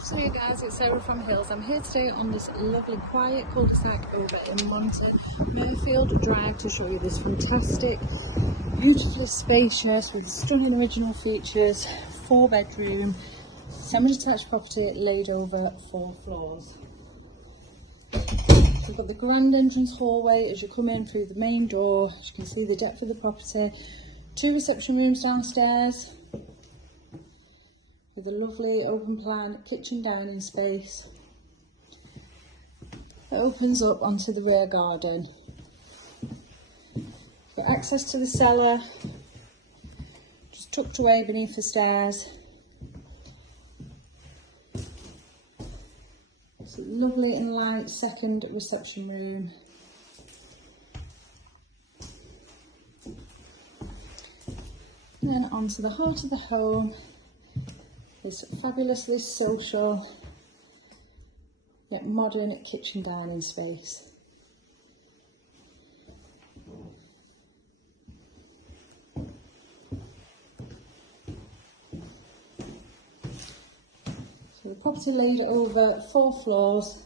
afternoon guys, it's Sarah from Hills. I'm here today on this lovely quiet cul-de-sac over in Monton Mirfield Drive to show you this fantastic, beautifully spacious with stunning original features, 4-bedroom, semi-detached property laid over 4 floors. We've got the grand entrance hallway as you come in through the main door. As you can see, the depth of the property, 2 reception rooms downstairs with a lovely open plan kitchen dining space that opens up onto the rear garden. Got access to the cellar, just tucked away beneath the stairs. It's a lovely and light second reception room. And then onto the heart of the home, this fabulously social yet modern kitchen dining space. So the property laid over 4 floors.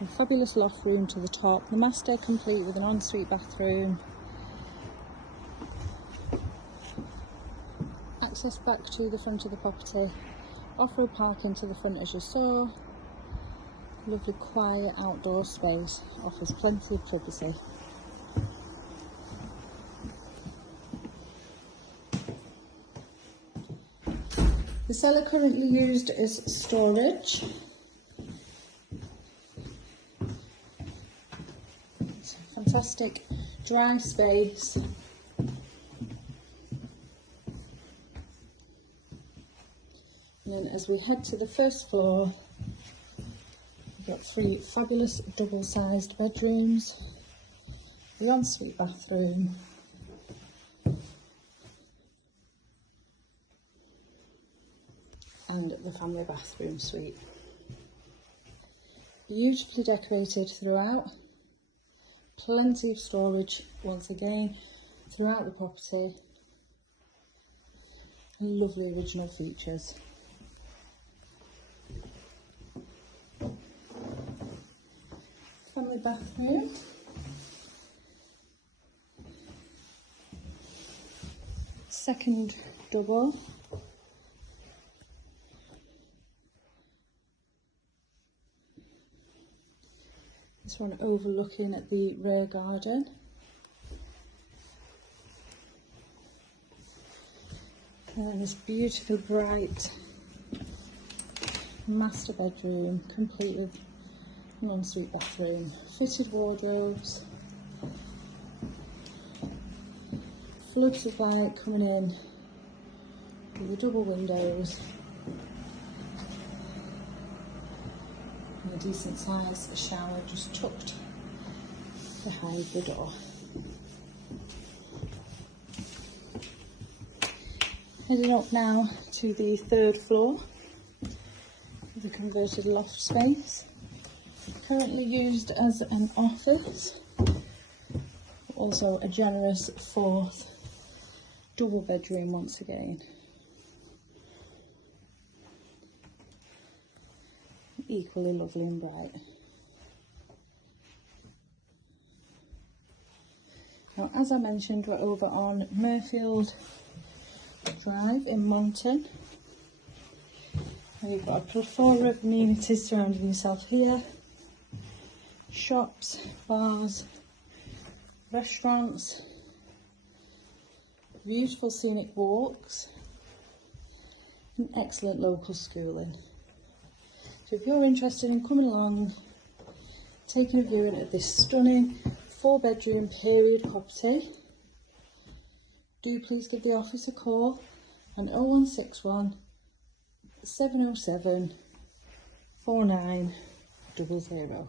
A fabulous loft room to the top, the master complete with an ensuite bathroom. Access back to the front of the property, off-road parking to the front as you saw. Lovely quiet outdoor space, offers plenty of privacy. The cellar currently used as storage. It's a fantastic dry space. And then as we head to the first floor, we've got 3 fabulous double-sized bedrooms, the ensuite bathroom, and the family bathroom suite. Beautifully decorated throughout, plenty of storage once again throughout the property, and lovely original features. Family bathroom, second double, this one overlooking at the rear garden, and then this beautiful bright master bedroom complete with an ensuite bathroom, fitted wardrobes, floods of light coming in with the double windows, and a decent sized shower just tucked behind the door. Heading up now to the 3rd floor with a converted loft space. Currently used as an office, also a generous 4th double bedroom once again. Equally lovely and bright. Now, as I mentioned, we're over on Mirfield Drive in Monton. And you've got a plethora of amenities surrounding yourself here. Shops, bars, restaurants, beautiful scenic walks, and excellent local schooling. So if you're interested in coming along, taking a viewing at this stunning 4-bedroom period property, do please give the office a call on 0161 707 4900.